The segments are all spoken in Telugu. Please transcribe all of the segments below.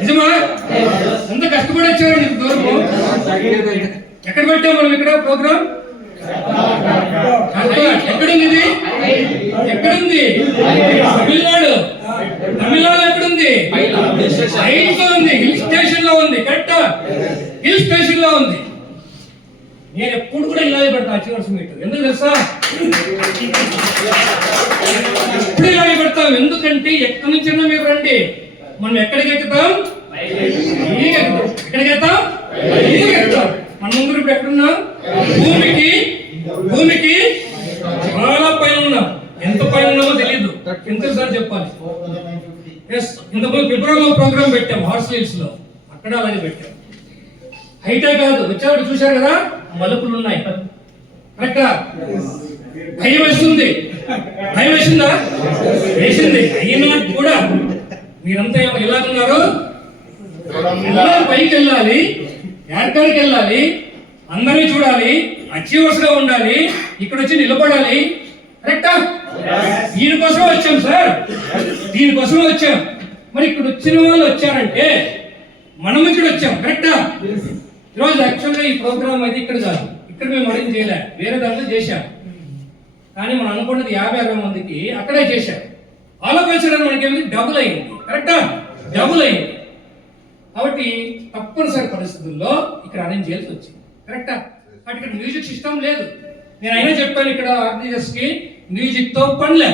నిజమా? ఎంత కష్టపడి వచ్చారండి దూరము. ఎక్కడ పెట్టాం మనం ఇక్కడ ప్రోగ్రామ్? ఎక్కడుంది ఇది? ఎక్కడుంది? తమిళనాడు. తమిళనాడు ఎక్కడుంది? హైట్స్ లో ఉంది, హిల్ స్టేషన్ లో ఉంది. కరెక్ట్, హిల్ స్టేషన్ లో ఉంది. నేను ఎప్పుడు కూడా ఇలాగే పెడతా అచీవర్స్ మీట్. ఎందుకు తెలుసా? ఎప్పుడు ఇలాగే పెడతాం. ఎందుకంటే ఎక్కడి నుంచైనా మీరు రండి, మనం ఎక్కడికి ఎక్కుతాం? ఎక్కడికి ఎక్కుతాం? మన ముందు ఇప్పుడు ఎక్కడున్నాం? భూమికి చాలా పైన ఉన్నాం. ఎంత పైన ఉన్నామో తెలియదు. ఎంతసారి చెప్పాలి? ఇంతకుముందు ఫిబ్రవరిలో ప్రోగ్రామ్ పెట్టాం హార్స్ హిల్స్ లో, అక్కడ అలాగే పెట్టాం. హైటే కాదు, వచ్చేవాడు చూశారు కదా, మలుపులు ఉన్నాయి. కరెక్టా? భయం వేస్తుంది. భయం వేసిందా? వేసింది. అయినా కూడా మీరంతా ఎలాగున్నారు? పైకి వెళ్ళాలి, ఎక్కడికి వెళ్ళాలి, అందరినీ చూడాలి, అచీవర్స్ గా ఉండాలి, ఇక్కడ వచ్చి నిలబడాలి. కరెక్టా? దీనికోసం వచ్చాం సార్, దీనికోసం వచ్చాం. మరి ఇక్కడ వచ్చిన వాళ్ళు వచ్చారంటే మనం ఇక్కడ వచ్చాం. కరెక్టా? ఈరోజు యాక్చువల్గా ఈ ప్రోగ్రామ్ అయితే ఇక్కడ కాదు, ఇక్కడ మేము అరేంజ్ చేయలే, వేరే దాంట్లో చేశాం. కానీ మనం అనుకున్నది 50-60 మందికి అక్కడే చేశాం. ఆలోచించడం మనకి డబుల్ అయింది. కరెక్టా? డబుల్ అయింది. కాబట్టి తప్పనిసరి పరిస్థితుల్లో ఇక్కడ అరేంజ్ చేయాల్సి వచ్చింది. కరెక్టా? కాబట్టి ఇక్కడ మ్యూజిక్ సిస్టమ్ లేదు. నేను అయినా చెప్పాను, ఇక్కడ ఆర్టిస్ట్ కి మ్యూజిక్ తో పనిలే,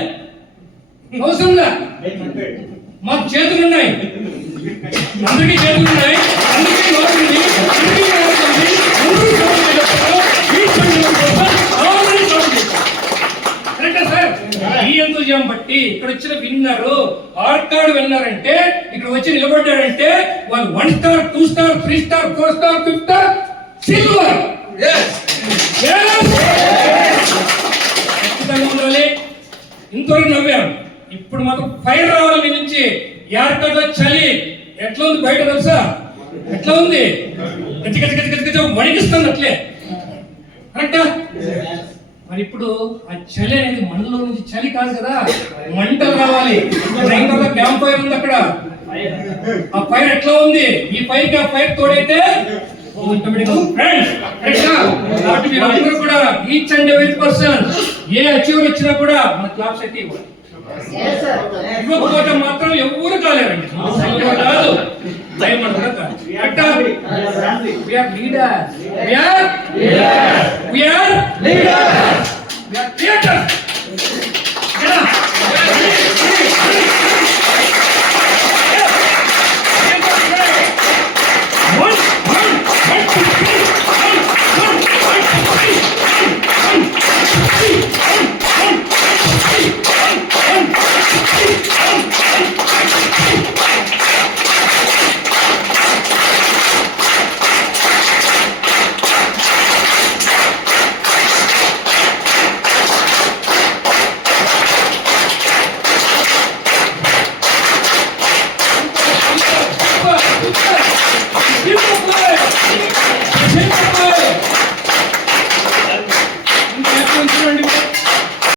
అవసరంగా. మాకు చేతులు ఉన్నాయి, అందరికీ చేతులు ఉన్నాయి, అందరికీ నోటుంది, కరెక్టా సార్? ఈ ఎంతోజం బట్టి ఇక్కడ వచ్చిన విన్నరు, ఆర్కార్డ్ విన్నారంటే, ఇక్కడ వచ్చి నిలబడ్డాడంటే వాళ్ళు 1 star, 2 star, 3 star, 4 star, 5 star, silver. ఉండాలి. ఇంతవరకు నవ్వాం, ఇప్పుడు మాకు ఫైర్ రావాలి మీ నుంచి. యార్కట్లో చలి ఎట్లా ఉంది బయట తెలుసా? ఎట్లా ఉంది? వణికిస్తుంది అట్లే. కరెక్టా? మరి ఇప్పుడు ఆ చలి అనేది మనలో నుంచి చలి కాదు కదా, మంటలు రావాలి. క్యాంప్ ఫైర్ ఉంది అక్కడ, ఆ ఫైర్ ఎట్లా ఉంది? ఈ ఫైర్ ఆ ఫైర్ తోడైతే అందరూ కూడా each and every person A achiever వచ్చినా కూడా మన క్లాప్స్ అయితే ఇవ్వాలి. ఇవ్వకపోతే మాత్రం ఎవరు కాలేరండి. కాదు, భయపడతారు. లీడర్